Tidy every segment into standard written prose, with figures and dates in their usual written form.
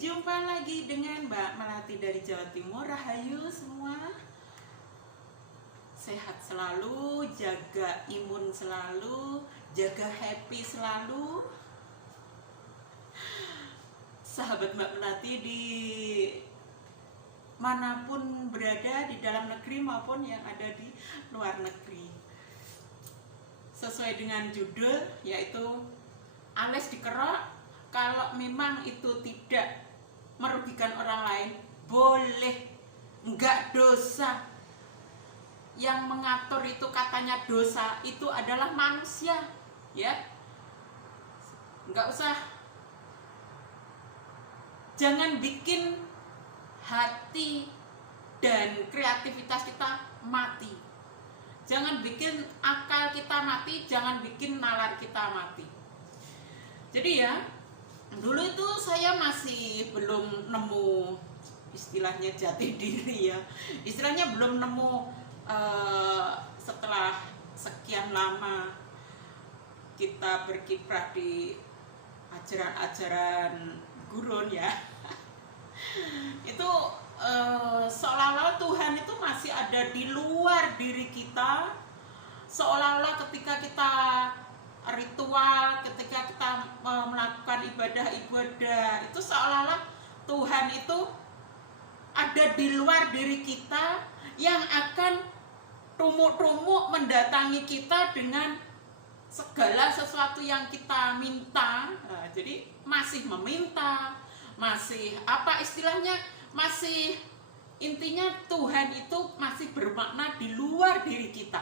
jumpa lagi dengan Mbak Melati dari Jawa Timur. Rahayu semua. Sehat selalu, jaga imun selalu, jaga happy selalu. Sahabat Mbak Melati di manapun berada, di dalam negeri maupun yang ada di luar negeri. Sesuai dengan judul, yaitu Ales dikerok. Kalau memang itu tidak merugikan orang lain, boleh, enggak dosa. Yang mengatur itu katanya dosa, itu adalah manusia, ya. Enggak usah. Jangan bikin hati dan kreativitas kita mati. Jangan bikin akal kita mati, jangan bikin nalar kita mati. Jadi ya, dulu itu saya masih belum nemu istilahnya jati diri ya. Istilahnya belum nemu setelah sekian lama kita berkiprah di ajaran-ajaran gurun ya. Itu seolah-olah Tuhan itu masih ada di luar diri kita. Seolah-olah ketika kita ritual, ketika kita melakukan ibadah-ibadah, itu seolah-olah Tuhan itu ada di luar diri kita yang akan tumuk-tumuk mendatangi kita dengan segala sesuatu yang kita minta. Nah, jadi masih meminta, masih apa istilahnya, masih intinya Tuhan itu masih bermakna di luar diri kita.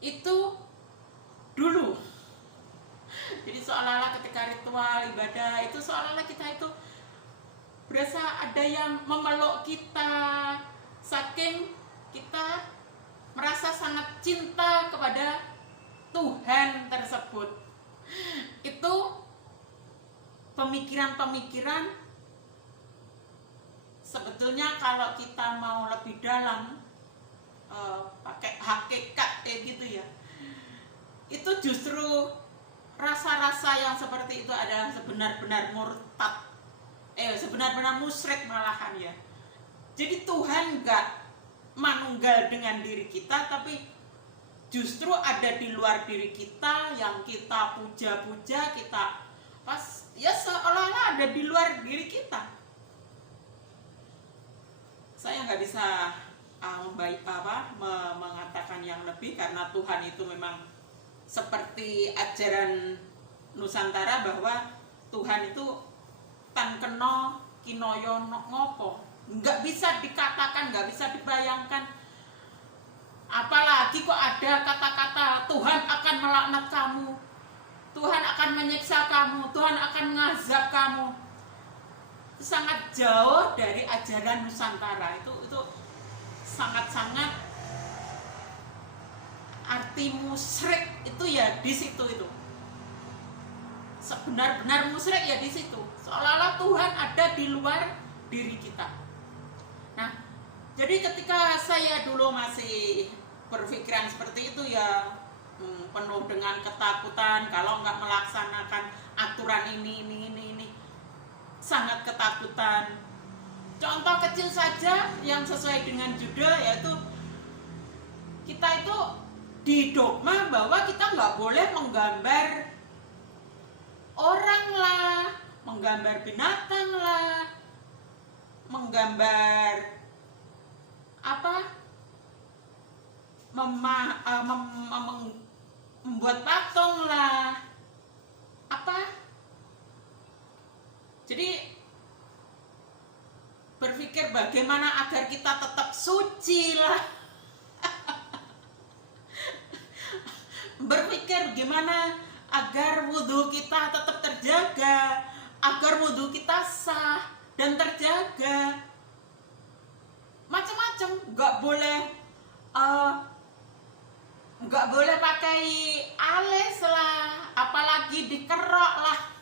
Itu dulu. Jadi seolah-olah ketika ritual ibadah itu seolah-olah kita itu berasa ada yang memeluk kita, saking kita merasa sangat cinta kepada Tuhan tersebut. Itu pemikiran-pemikiran sebetulnya kalau kita mau lebih dalam pakai hakikat kayak gitu ya, itu justru rasa-rasa yang seperti itu adalah sebenar-benar murtad, sebenar-benar musyrik malahan ya. Jadi Tuhan nggak manunggal dengan diri kita, tapi justru ada di luar diri kita yang kita puja-puja, kita pas ya seolah-olah ada di luar diri kita. Saya nggak bisa mengatakan yang lebih, karena Tuhan itu memang seperti ajaran Nusantara bahwa Tuhan itu tan keno kinoyo ngopo, nggak bisa dikatakan, nggak bisa dibayangkan. Apalagi kok ada kata-kata Tuhan akan melaknat kamu, Tuhan akan menyiksa kamu, Tuhan akan mengazab kamu. Sangat jauh dari ajaran Nusantara. Itu sangat-sangat arti musyrik itu ya di situ itu. Sebenar-benar musyrik ya di situ. Seolah-olah Tuhan ada di luar diri kita. Nah, jadi ketika saya dulu masih berpikiran seperti itu ya, penuh dengan ketakutan kalau nggak melaksanakan aturan ini, sangat ketakutan. Contoh kecil saja yang sesuai dengan judul, yaitu kita itu di dogma bahwa kita nggak boleh menggambar orang lah, menggambar binatang lah, menggambar apa, membuat patung lah, apa. Jadi berpikir bagaimana agar kita tetap suci lah. Berpikir gimana agar wudhu kita tetap terjaga, agar wudhu kita sah dan terjaga. Macam-macam, nggak boleh pakai alis lah, apalagi dikerok lah.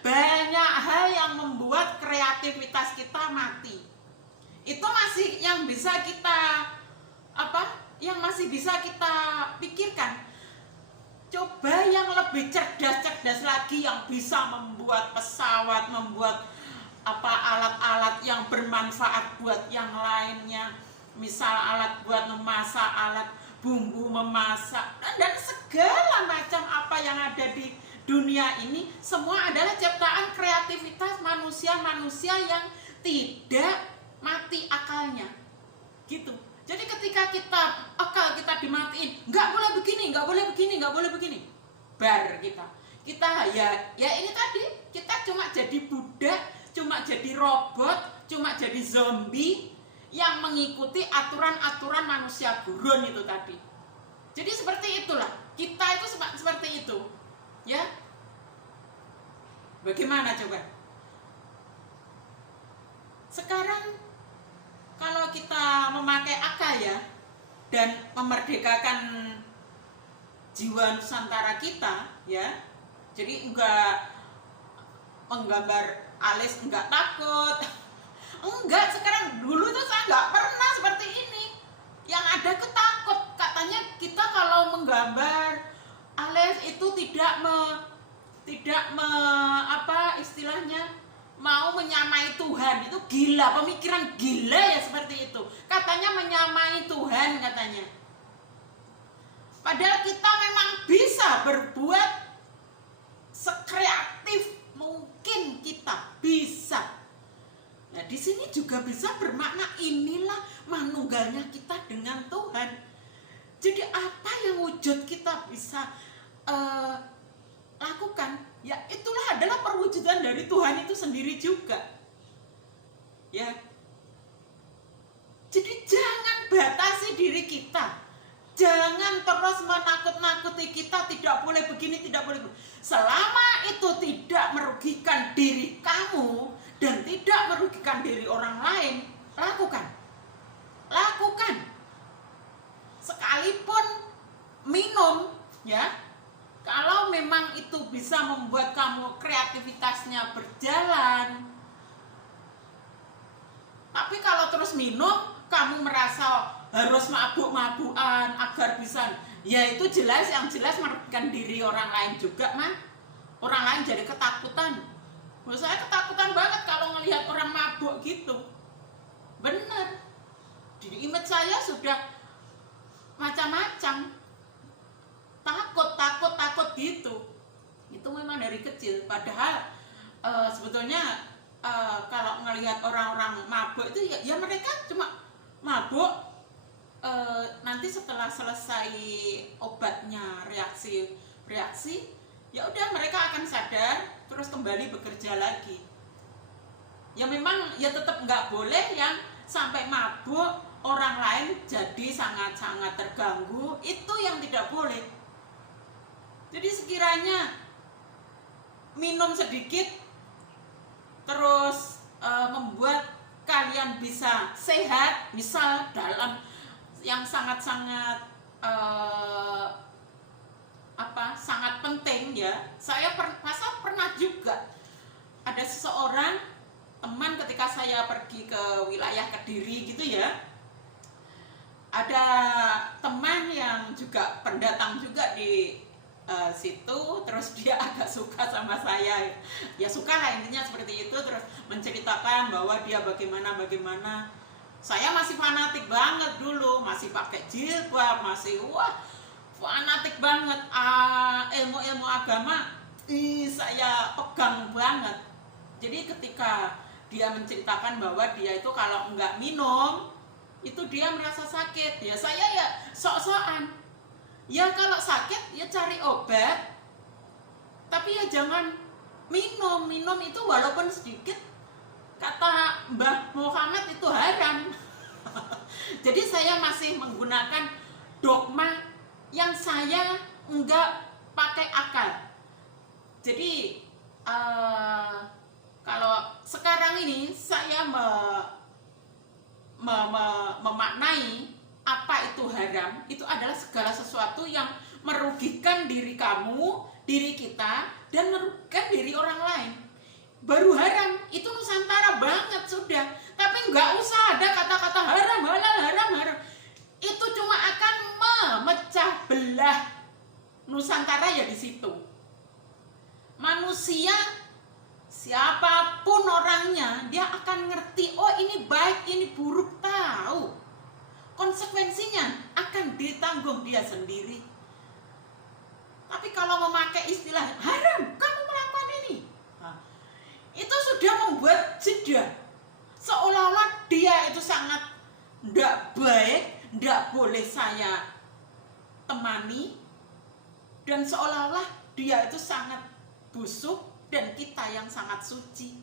Banyak hal yang membuat kreativitas kita mati. Itu masih yang bisa kita yang masih bisa kita pikirkan. Coba yang lebih cerdas-cerdas lagi, yang bisa membuat pesawat, membuat alat-alat yang bermanfaat buat yang lainnya. Misal alat buat memasak, alat bumbu memasak, dan segala macam apa yang ada di dunia ini semua adalah ciptaan kreativitas manusia-manusia yang tidak mati akalnya. Gitu. Jadi ketika akal kita dimatiin, nggak boleh begini, nggak boleh begini, nggak boleh begini, bar kita ya ini tadi, kita cuma jadi budak, cuma jadi robot, cuma jadi zombie yang mengikuti aturan-aturan manusia gurun itu tadi. Jadi seperti itulah kita itu, seperti itu ya. Bagaimana coba sekarang kalau kita memakai akal ya, dan memerdekakan jiwa Nusantara kita ya, jadi enggak menggambar alis, enggak takut, enggak. Sekarang, dulu tuh saya enggak pernah seperti ini, yang ada tuh takut. Katanya kita kalau menggambar alis itu tidak apa istilahnya, mau menyamai Tuhan. Itu gila, pemikiran gila ya seperti itu. Katanya menyamai Tuhan katanya. Padahal kita memang bisa berbuat sekreatif mungkin, kita bisa. Nah, di sini juga bisa bermakna inilah manunggalnya kita dengan Tuhan. Jadi apa yang wujud kita bisa lakukan, ya itulah adalah perwujudan dari Tuhan itu sendiri juga. Ya. Jadi jangan batasi diri kita. Jangan terus menakut-nakuti kita, tidak boleh begini, tidak boleh begini. Selama itu tidak merugikan diri kamu dan tidak merugikan diri orang lain, lakukan. Lakukan. Sekalipun minum, ya. Kalau memang itu bisa membuat kamu kreativitasnya berjalan. Tapi kalau terus minum, kamu merasa harus mabuk-mabukan agar bisa, ya itu jelas, yang jelas merugikan diri orang lain juga, mah. Orang lain jadi ketakutan. Saya ketakutan banget kalau ngelihat orang mabuk gitu. Bener. Di image saya sudah macam-macam. Takut gitu. Itu memang dari kecil. Padahal sebetulnya kalau ngelihat orang-orang mabuk itu ya mereka cuma mabuk, nanti setelah selesai obatnya reaksi, ya udah mereka akan sadar terus kembali bekerja lagi. Ya memang ya tetap nggak boleh yang sampai mabuk orang lain jadi sangat-sangat terganggu, itu yang tidak boleh. Jadi sekiranya minum sedikit terus membuat kalian bisa sehat, misal dalam yang sangat-sangat sangat penting ya. Saya pernah juga ada seseorang teman ketika saya pergi ke wilayah Kediri gitu ya. Ada teman yang juga pendatang juga di situ, terus dia agak suka sama saya, ya suka lah intinya seperti itu. Terus menceritakan bahwa dia bagaimana. Saya masih fanatik banget dulu, masih pakai jilbab, masih fanatik banget, ilmu agama saya pegang banget. Jadi ketika dia menceritakan bahwa dia itu kalau nggak minum itu dia merasa sakit, ya saya ya sok-sokan. Ya kalau sakit ya cari obat, tapi ya jangan minum itu walaupun sedikit, kata Mbah Muhammad itu haram. Jadi saya masih menggunakan dogma yang saya enggak pakai akal. Jadi kalau sekarang ini saya memaknai apa itu haram, itu adalah segala sesuatu yang merugikan diri kamu, diri kita, dan merugikan diri orang lain. Baru haram, itu Nusantara banget sudah. Tapi nggak usah ada kata-kata haram, halal, haram. Itu cuma akan memecah belah Nusantara ya di situ. Manusia siapapun orangnya, dia akan ngerti, oh ini baik, ini buruk, tahu. Konsekuensinya akan ditanggung dia sendiri. Tapi kalau memakai istilah haram, kamu melakukan ini, itu sudah membuat jeda. Seolah-olah dia itu sangat tidak baik, tidak boleh saya temani, dan seolah-olah dia itu sangat busuk dan kita yang sangat suci.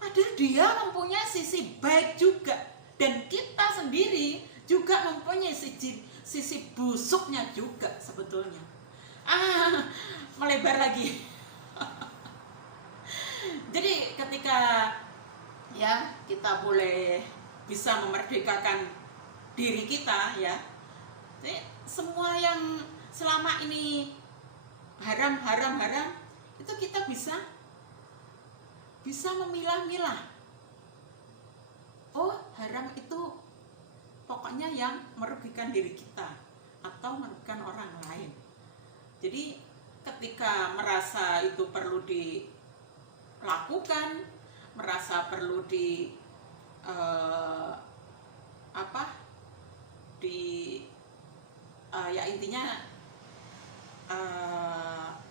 Padahal dia mempunyai sisi baik juga, dan kita sendiri juga mempunyai sisi busuknya juga sebetulnya. Melebar lagi. Jadi ketika ya kita boleh bisa memerdekakan diri kita ya, jadi semua yang selama ini haram itu kita bisa memilah-milah. Oh, haram itu pokoknya yang merugikan diri kita atau merugikan orang lain. Jadi ketika merasa itu perlu dilakukan, merasa perlu ya intinya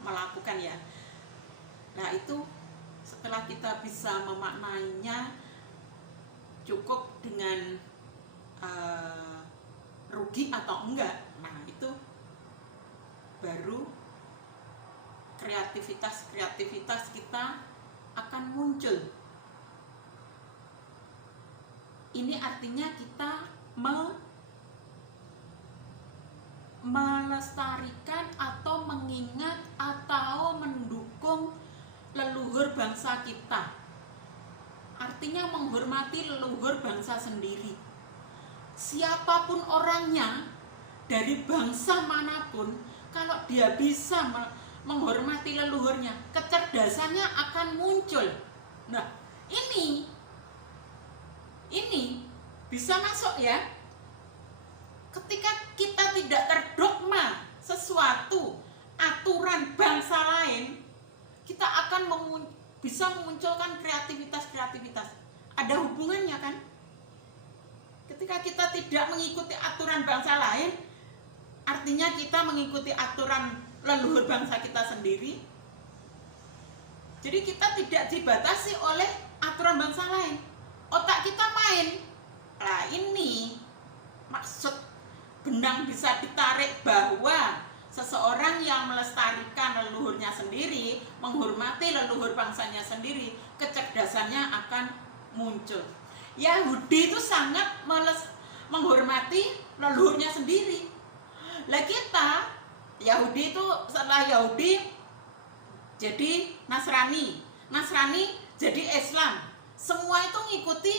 melakukan ya. Nah itu setelah kita bisa memaknainya, cukup dengan rugi atau enggak, nah itu baru kreativitas kita akan muncul. Ini artinya kita melestarikan atau mengingat atau mendukung leluhur bangsa kita. Artinya menghormati leluhur bangsa sendiri. Siapapun orangnya, dari bangsa manapun, kalau dia bisa menghormati leluhurnya, kecerdasannya akan muncul. Nah, ini bisa masuk ya. Ketika kita tidak terdogma sesuatu aturan bangsa lain, kita akan bisa memunculkan kreativitas. Ada hubungannya kan? Ketika kita tidak mengikuti aturan bangsa lain, artinya kita mengikuti aturan leluhur bangsa kita sendiri. Jadi kita tidak dibatasi oleh aturan bangsa lain. Otak kita main. Nah ini maksud benang bisa ditarik bahwa seseorang yang melestarikan leluhurnya sendiri, menghormati leluhur bangsanya sendiri, kecerdasannya akan muncul. Yahudi itu sangat menghormati leluhurnya sendiri. Lah kita, Yahudi itu setelah Yahudi jadi Nasrani jadi Islam. Semua itu ngikuti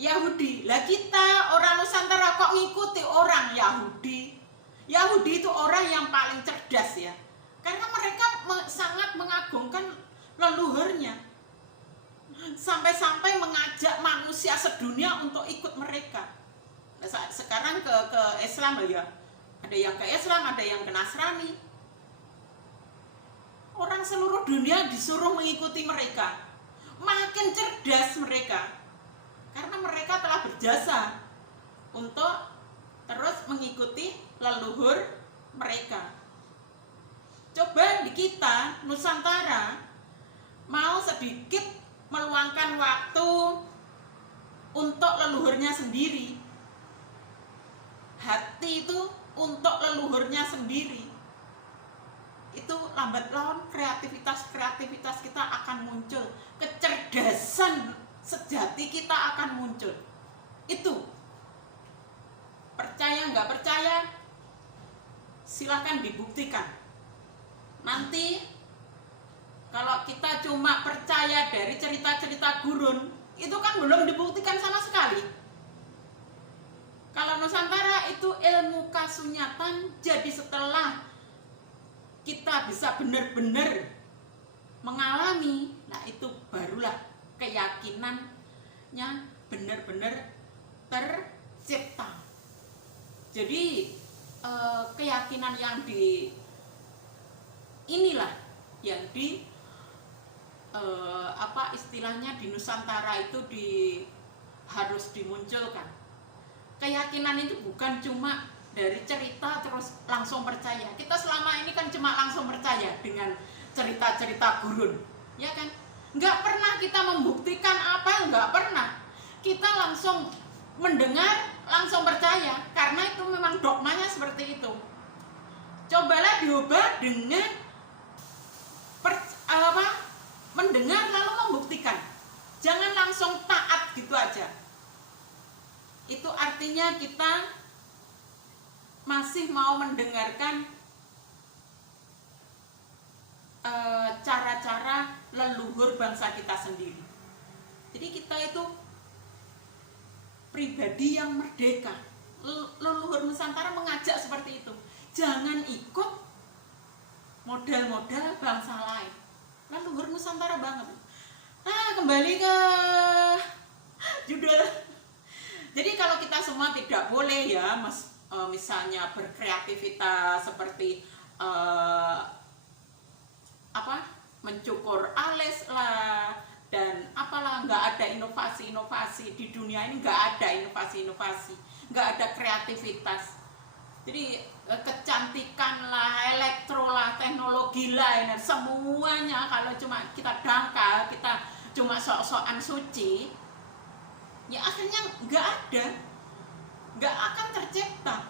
Yahudi. Lah kita orang Nusantara kok ngikuti orang Yahudi? Yahudi itu orang yang paling cerdas ya, karena mereka sangat mengagungkan leluhurnya, sampai-sampai mengajak manusia sedunia untuk ikut mereka. Nah, sekarang ke Islam ya, ada yang ke Islam, ada yang ke Nasrani. Orang seluruh dunia disuruh mengikuti mereka. Makin cerdas mereka, karena mereka telah berjasa untuk terus mengikuti leluhur mereka. Coba di kita Nusantara mau sedikit meluangkan waktu untuk leluhurnya sendiri, hati itu untuk leluhurnya sendiri, itu lambat laun kreativitas kita akan muncul, kecerdasan sejati kita akan muncul. Itu percaya nggak percaya, silakan dibuktikan. Nanti kalau kita cuma percaya dari cerita-cerita gurun, itu kan belum dibuktikan sama sekali. Kalau Nusantara itu ilmu kasunyatan, jadi setelah kita bisa benar-benar mengalami, nah itu barulah keyakinannya benar-benar tercipta. Jadi keyakinan yang inilah yang apa istilahnya di Nusantara itu harus dimunculkan. Keyakinan itu bukan cuma dari cerita terus langsung percaya. Kita selama ini kan cuma langsung percaya dengan cerita-cerita gurun, ya kan? Nggak pernah kita membuktikan apa, nggak pernah. Kita langsung mendengar, langsung percaya, karena itu memang dogmanya seperti itu. Cobalah diubah dengan mendengar lalu membuktikan. Jangan langsung taat gitu aja. Itu artinya kita masih mau mendengarkan cara-cara leluhur bangsa kita sendiri. Jadi kita itu pribadi yang merdeka. Leluhur Nusantara mengajak seperti itu. Jangan ikut model-model bangsa lain. Leluhur Nusantara banget. Kembali ke judul. Jadi kalau kita semua tidak boleh ya, misalnya berkreativitas seperti mencukur alis lah dan apalah, nggak ada inovasi-inovasi di dunia ini, nggak ada inovasi-inovasi, nggak ada kreativitas. Jadi kecantikan lah, elektro lah, teknologi lah, semuanya kalau cuma kita dangkal, kita cuma sok-sokan suci, ya akhirnya nggak ada, nggak akan tercipta.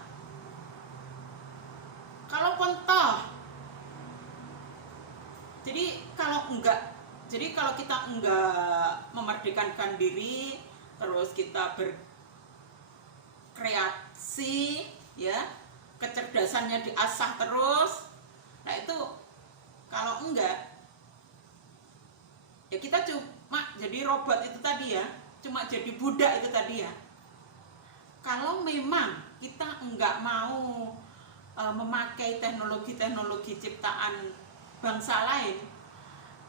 Kalaupun toh, jadi kalau kita enggak memerdekakan diri, terus kita berkreasi, ya, kecerdasannya diasah terus, nah itu kalau enggak, ya kita cuma jadi robot itu tadi ya, cuma jadi budak itu tadi ya. Kalau memang kita enggak mau memakai teknologi-teknologi ciptaan bangsa lain,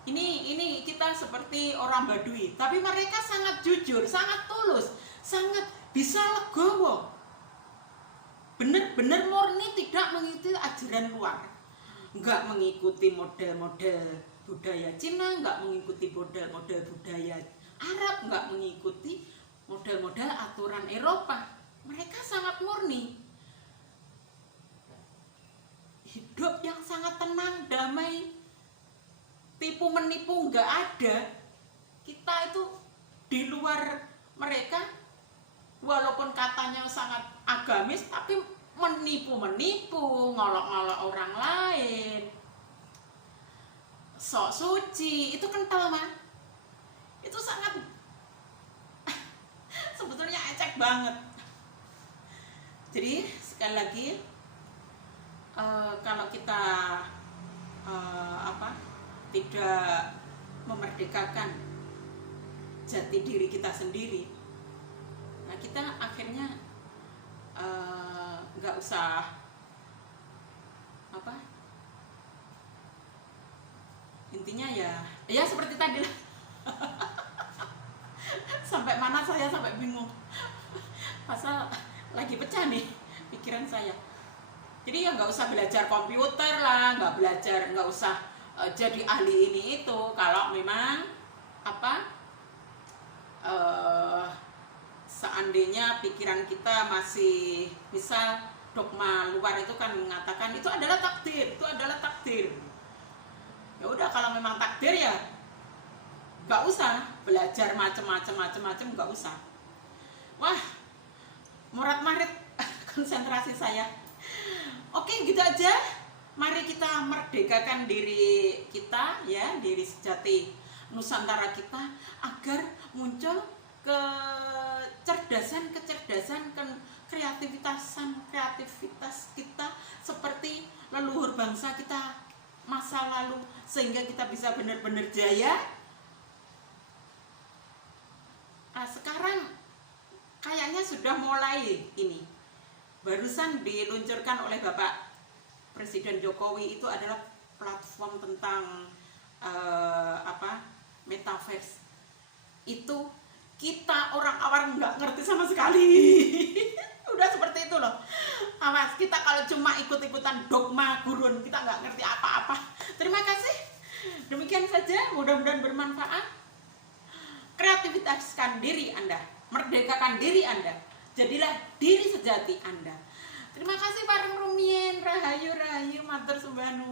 ini kita seperti orang Badui, tapi mereka sangat jujur, sangat tulus, sangat bisa legowo, benar-benar murni, tidak mengikuti ajaran luar, nggak mengikuti model-model budaya Cina, nggak mengikuti model-model budaya Arab, nggak mengikuti model-model aturan Eropa. Mereka sangat murni, hidup yang sangat tenang, damai, tipu menipu nggak ada. Kita itu di luar mereka, walaupun katanya sangat agamis, tapi menipu-menipu, ngolok-ngolok orang lain, sok suci, itu kental mah. Itu sangat sebetulnya ecek banget. Jadi sekali lagi, kalau kita tidak memerdekakan jati diri kita sendiri, nah kita akhirnya nggak usah intinya ya seperti tadi lah. Sampai mana saya sampai bingung, pasal lagi pecah nih pikiran saya. Jadi ya nggak usah belajar komputer lah, nggak usah jadi ahli ini itu. Kalau memang seandainya pikiran kita masih, misal dogma luar itu kan mengatakan itu adalah takdir, ya udah, kalau memang takdir ya nggak usah belajar macam-macam, nggak usah. Wah, morat-marit konsentrasi saya. Oke, gitu aja. Mari kita merdekakan diri kita, ya, diri sejati Nusantara kita, agar muncul kecerdasan, kreativitas kita seperti leluhur bangsa kita masa lalu, sehingga kita bisa benar-benar jaya. Nah, sekarang kayaknya sudah mulai ini. Barusan diluncurkan oleh Bapak Presiden Jokowi, itu adalah platform tentang metaverse. Itu kita orang awam nggak ngerti sama sekali. Udah seperti seperti itu loh. Awas, kita kalau cuma ikut-ikutan dogma gurun, kita nggak ngerti apa-apa. Terima kasih. Demikian saja, mudah-mudahan bermanfaat. Kreativitaskan diri Anda, merdekakan diri Anda, jadilah diri sejati Anda. Terima kasih Pareng Rumien, rahayu rahayu, matur sembah nuwun.